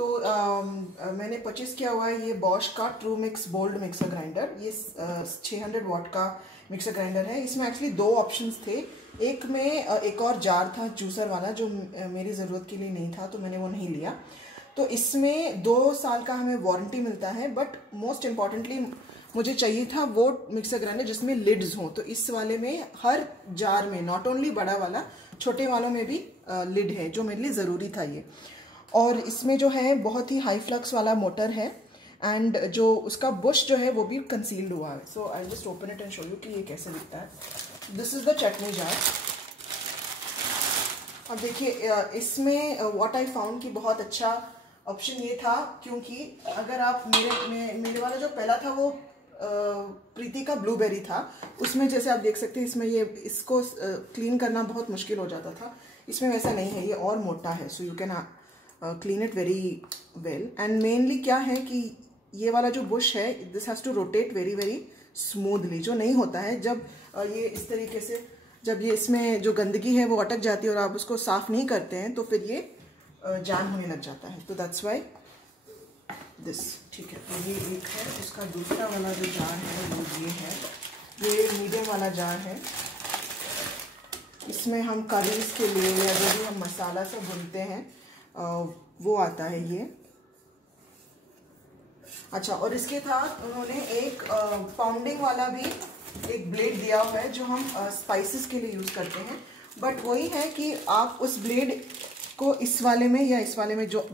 तो मैंने परचेस किया हुआ है ये बॉश का true mix bold mixer grinder. ये 600 वाट का मिक्सर ग्राइंडर है। इसमें एक्चुअली दो ऑप्शंस थे। एक में एक और जार था जूसर वाला जो मेरी ज़रूरत के लिए नहीं था, तो मैंने वो नहीं लिया। तो इसमें 2 साल का हमें वारंटी मिलता है, बट मोस्ट इम्पॉर्टेंटली मुझे चाहिए था वो मिक्सर ग्राइंडर जिसमें लिड्स हों। तो इस वाले में हर जार में, नॉट ओनली बड़ा वाला, छोटे वालों में भी लिड है, जो मेरे लिए ज़रूरी था ये। और इसमें जो है बहुत ही हाई फ्लक्स वाला मोटर है, एंड जो उसका बुश जो है वो भी कंसील्ड हुआ है। So I just open it and show you कि ये कैसे दिखता है। This is the chutney jar. अब देखिए इसमें व्हाट आई फाउंड कि बहुत अच्छा ऑप्शन ये था, क्योंकि अगर आप मेरे वाला जो पहला था वो प्रीति का ब्लूबेरी था। उसमें जैसे आप देख सकते हैं इसमें इसको क्लीन करना बहुत मुश्किल हो जाता था। इसमें वैसा नहीं है, ये और मोटा है, so you can clean it very well. And mainly क्या है कि ये वाला जो बुश है, this has to rotate very very smoothly, जो नहीं होता है जब ये इस तरीके से, जब ये इसमें जो गंदगी है वो अटक जाती है और आप उसको साफ़ नहीं करते हैं तो फिर ये जाम होने लग जाता है। तो दैट्स वाई दिस, ठीक है। तो ये एक है। उसका दूसरा वाला जो जार है वो ये है, ये मीडियम वाला जार है। इसमें हम करीज के लिए या जो भी हम मसाला सब भूनते हैं वो आता है ये। अच्छा, और इसके साथ उन्होंने एक पाउंडिंग वाला भी एक ब्लेड दिया हुआ है जो हम स्पाइसेस के लिए यूज़ करते हैं। बट वही है कि आप उस ब्लेड को इस वाले में या इस वाले में जो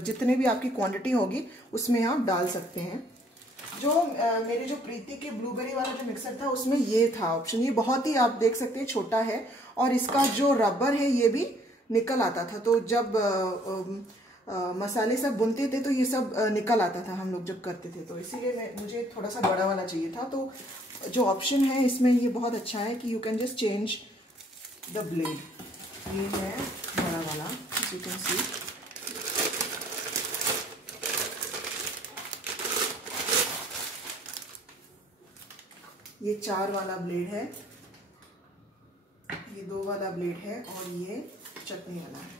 जितने भी आपकी क्वांटिटी होगी उसमें आप डाल सकते हैं। जो मेरे जो प्रीति के ब्लूबेरी वाला जो मिक्सर था उसमें ये था ऑप्शन। ये बहुत ही आप देख सकते हैं छोटा है, और इसका जो रबर है ये भी निकल आता था। तो जब मसाले सब बुनते थे तो ये सब निकल आता था हम लोग जब करते थे, तो इसीलिए मुझे थोड़ा सा बड़ा वाला चाहिए था। तो जो ऑप्शन है इसमें ये बहुत अच्छा है कि you can just change the blade. ये है बड़ा वाला, यू कैन सी। ये 4 वाला ब्लेड है, ये 2 वाला ब्लेड है, और ये चटनी वाला है।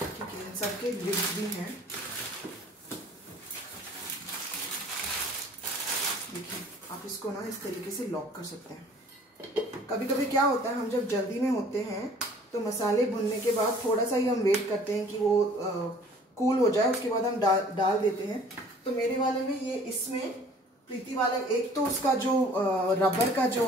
ठीक है, इन सबके लिड्स भी हैं। देखिए आप इसको ना इस तरीके से लॉक कर सकते हैं। कभी कभी क्या होता है, हम जब जल्दी में होते हैं तो मसाले भुनने के बाद थोड़ा सा ही हम वेट करते हैं कि वो कूल हो जाए, उसके बाद हम डाल देते हैं। तो मेरे वाले में ये, इसमें प्रीति वाला, एक तो उसका जो रबर का जो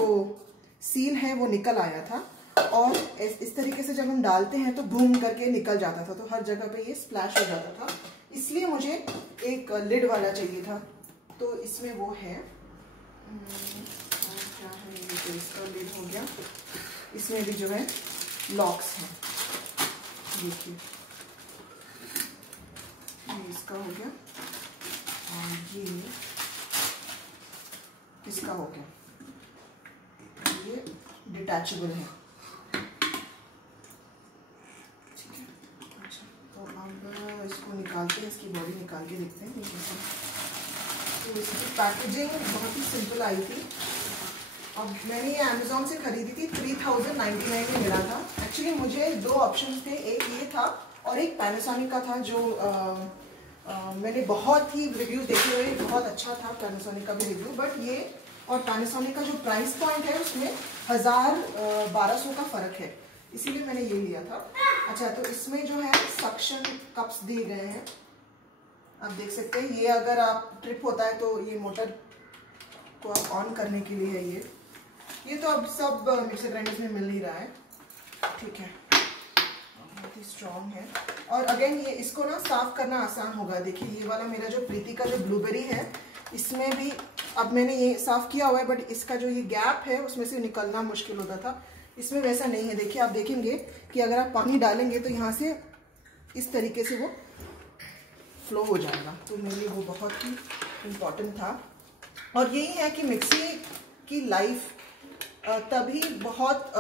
सील है वो निकल आया था, और इस तरीके से जब हम डालते हैं तो भून करके निकल जाता था, तो हर जगह पे ये स्प्लैश हो जाता था। इसलिए मुझे एक लिड वाला चाहिए था। तो इसमें वो है, क्या है ये, तो इसका लिड हो गया। इसमें भी जो है लॉक्स हैं, देखिए ये इसका हो गया, और ये इसका हो गया। ये डिटैचेबल है, ठीक है। अच्छा, तो अब इसको निकालते हैं, इसकी बॉडी निकाल के देखते हैं कैसे। तो इसकी पैकेजिंग बहुत ही सिंपल आई थी। अब मैंने ये अमेज़ॉन से ख़रीदी थी, 3099 में मिला था। एक्चुअली मुझे 2 ऑप्शन थे, एक ये था और एक पैनासोनिक का था, जो मैंने बहुत ही रिव्यूज़ देखे हुए, बहुत अच्छा था पैनासोनिक का भी रिव्यू। बट ये और पैनासोनिक का जो प्राइस पॉइंट है उसमें 1000-1200 का फ़र्क है, इसीलिए मैंने ये लिया था। अच्छा, तो इसमें जो है सक्शन कप्स दिए गए हैं, आप देख सकते हैं। ये अगर आप ट्रिप होता है तो ये मोटर को आप ऑन करने के लिए है ये तो अब सब मिक्सर ग्राइंडर्स में मिल ही रहा है, ठीक है। बहुत ही स्ट्रॉन्ग है, और अगेन ये इसको ना साफ करना आसान होगा। देखिए ये वाला मेरा जो प्रीति का जो ब्लूबेरी है, इसमें भी अब मैंने ये साफ किया हुआ है, बट इसका जो ये गैप है उसमें से निकलना मुश्किल होता था। इसमें वैसा नहीं है। देखिए आप देखेंगे कि अगर आप पानी डालेंगे तो यहाँ से इस तरीके से वो फ्लो हो जाएगा। तो मेरे लिए वो बहुत ही इम्पॉर्टेंट था। और यही है कि मिक्सी की लाइफ तभी बहुत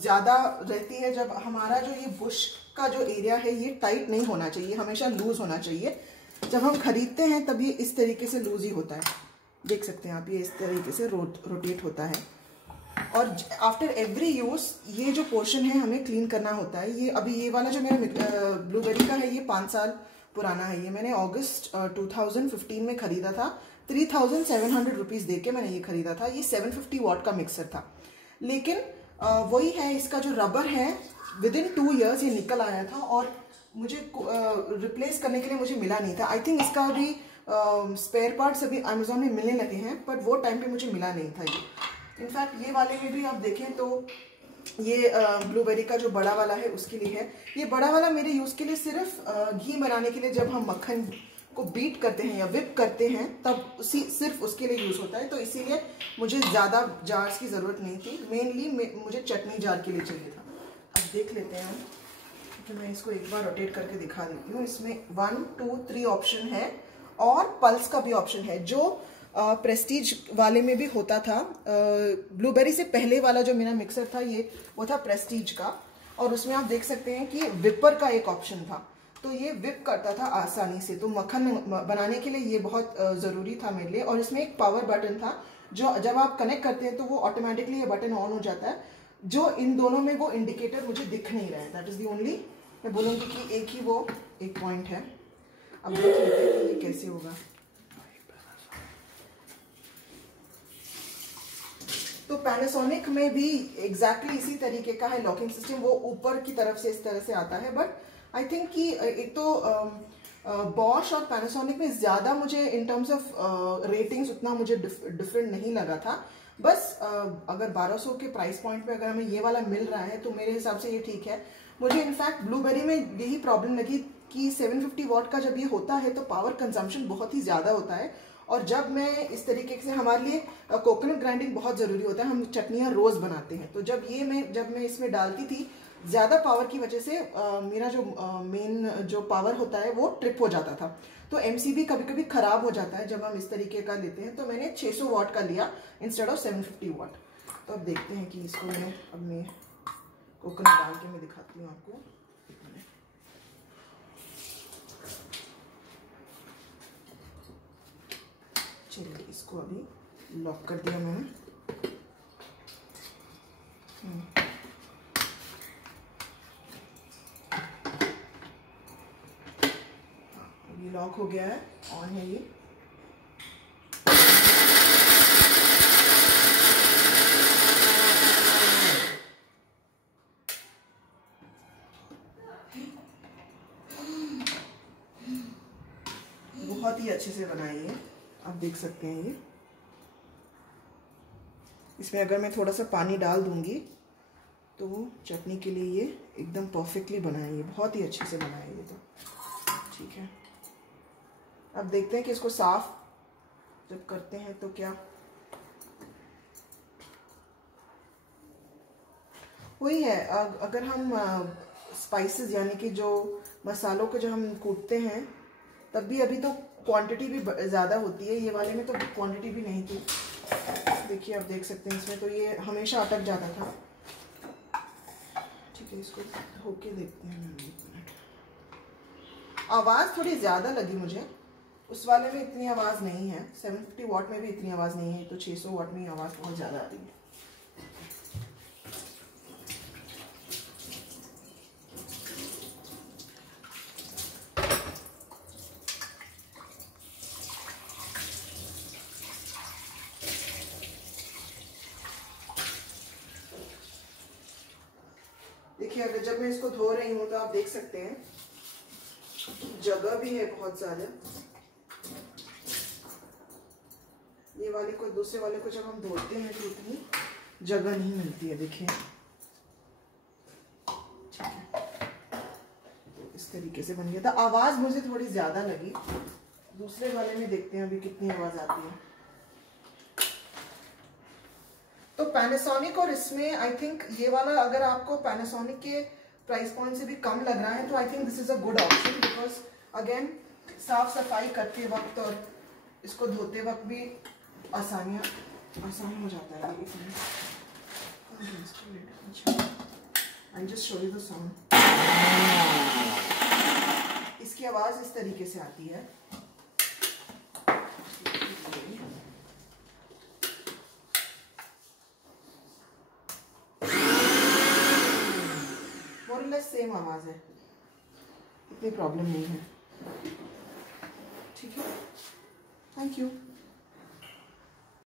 ज़्यादा रहती है जब हमारा जो ये बुश का जो एरिया है ये टाइट नहीं होना चाहिए, हमेशा लूज होना चाहिए। जब हम खरीदते हैं तब ये इस तरीके से लूज ही होता है, देख सकते हैं आप, ये इस तरीके से रोटेट होता है। और आफ्टर एवरी यूज़ ये जो पोर्शन है हमें क्लीन करना होता है। ये अभी ये वाला जो मेरा ब्लूबेरी का है ये 5 साल पुराना है ये। मैंने अगस्त 2015 में ख़रीदा था, 3700 रुपीज़ दे के मैंने ये ख़रीदा था। ये 750 वाट का मिक्सर था, लेकिन वही है, इसका जो रबर है विदिन 2 इयर्स ये निकल आया था और मुझे रिप्लेस करने के लिए मुझे मिला नहीं था। आई थिंक इसका अभी स्पेयर पार्ट्स अभी अमेजोन में मिलने लगे हैं, बट वो टाइम पे मुझे मिला नहीं था ये। इनफैक्ट ये वाले में भी आप देखें तो ये ब्लूबेरी का जो बड़ा वाला है उसके लिए है। ये बड़ा वाला मेरे यूज़ के लिए सिर्फ घी बनाने के लिए, जब हम मक्खन को बीट करते हैं या विप करते हैं तब सिर्फ उसके लिए यूज़ होता है, तो इसीलिए मुझे ज़्यादा जार्स की ज़रूरत नहीं थी। मेनली मुझे चटनी जार के लिए चाहिए था। अब देख लेते हैं कि मैं इसको एक बार रोटेट करके दिखा देती हूँ। इसमें 1 2 3 ऑप्शन है और पल्स का भी ऑप्शन है, जो प्रेस्टीज वाले में भी होता था। ब्लूबेरी से पहले वाला जो मेरा मिक्सर था ये वो था प्रेस्टीज का, और उसमें आप देख सकते हैं कि विपर का एक ऑप्शन था, तो ये विप करता था आसानी से। तो मक्खन बनाने के लिए ये बहुत ज़रूरी था मेरे लिए। और इसमें एक पावर बटन था, जो जब आप कनेक्ट करते हैं तो वो ऑटोमेटिकली ये बटन ऑन हो जाता है। जो इन दोनों में वो इंडिकेटर मुझे दिख नहीं रहा है, दैट इज़ दी ओनली, मैं बोलूँगी कि एक ही वो एक पॉइंट है। अब देख लेते हैं कि ये कैसे होगा। तो पैनासोनिक में भी एग्जैक्टली इसी तरीके का है लॉकिंग सिस्टम, वो ऊपर की तरफ से इस तरह से आता है। बट आई थिंक कि एक तो बॉश और पैनासोनिक में ज़्यादा मुझे इन टर्म्स ऑफ रेटिंग्स उतना मुझे डिफरेंट नहीं लगा था। बस अगर 1200 के प्राइस पॉइंट पे अगर हमें ये वाला मिल रहा है तो मेरे हिसाब से ये ठीक है। मुझे इनफैक्ट ब्लूबेरी में यही प्रॉब्लम लगी कि 750 वाट का जब ये होता है तो पावर कंजम्पशन बहुत ही ज़्यादा होता है, और जब मैं इस तरीके से, हमारे लिए कोकोनट ग्राइंडिंग बहुत ज़रूरी होता है, हम चटनियाँ रोज़ बनाते हैं, तो जब मैं इसमें डालती थी ज़्यादा पावर की वजह से मेरा जो मेन जो पावर होता है वो ट्रिप हो जाता था। तो एमसीबी कभी कभी ख़राब हो जाता है जब हम इस तरीके का लेते हैं। तो मैंने 600 वाट का लिया इंस्टेड ऑफ 750 वाट। तो अब देखते हैं कि इसको मैं कोकोनट डाल के मैं दिखाती हूँ आपको। चलिए, इसको अभी लॉक कर दिया मैंने। ये लॉक हो गया है, ऑन है ये। बहुत ही अच्छे से बनाई है, आप देख सकते हैं। ये इसमें अगर मैं थोड़ा सा पानी डाल दूंगी तो चटनी के लिए ये एकदम परफेक्टली बनाई है, बहुत ही अच्छे से बनाई है। तो ठीक है, अब देखते हैं कि इसको साफ जब करते हैं तो क्या वही है। अगर हम स्पाइसेस यानी कि जो मसालों को जो हम कूटते हैं तब भी अभी तो क्वांटिटी भी ज़्यादा होती है, ये वाले में तो क्वांटिटी भी नहीं थी। देखिए, आप देख सकते हैं इसमें तो ये हमेशा अटक जाता था। ठीक है, इसको होके देखते हैं। आवाज़ थोड़ी ज़्यादा लगी मुझे, उस वाले में इतनी आवाज़ नहीं है, 750 वाट में भी इतनी आवाज़ नहीं है, तो 600 वाट में आवाज़ बहुत ज़्यादा आ रही है। देखिए, अगर जब मैं इसको धो रही हूँ तो आप देख सकते हैं जगह भी है बहुत ज़्यादा। ये वाले को, दूसरे वाले को जब हम धोते हैं तो इतनी जगह नहीं मिलती है। देखिए, ठीक है, तो इस तरीके से बन गया था। आवाज़ मुझे थोड़ी ज़्यादा लगी। दूसरे वाले में देखते हैं अभी कितनी आवाज़ आती है। तो पैनासोनिक और इसमें आई थिंक ये वाला, अगर आपको पैनासोनिक के प्राइस पॉइंट से भी कम लग रहा है तो I think this is a good option, because again साफ सफाई करते वक्त और इसको धोते वक्त भी आसानी हो जाता है। I just show you the sound. इसकी आवाज़ इस तरीके से आती है। सेम आवाज़ है, इतनी प्रॉब्लम नहीं है। ठीक है, थैंक यू।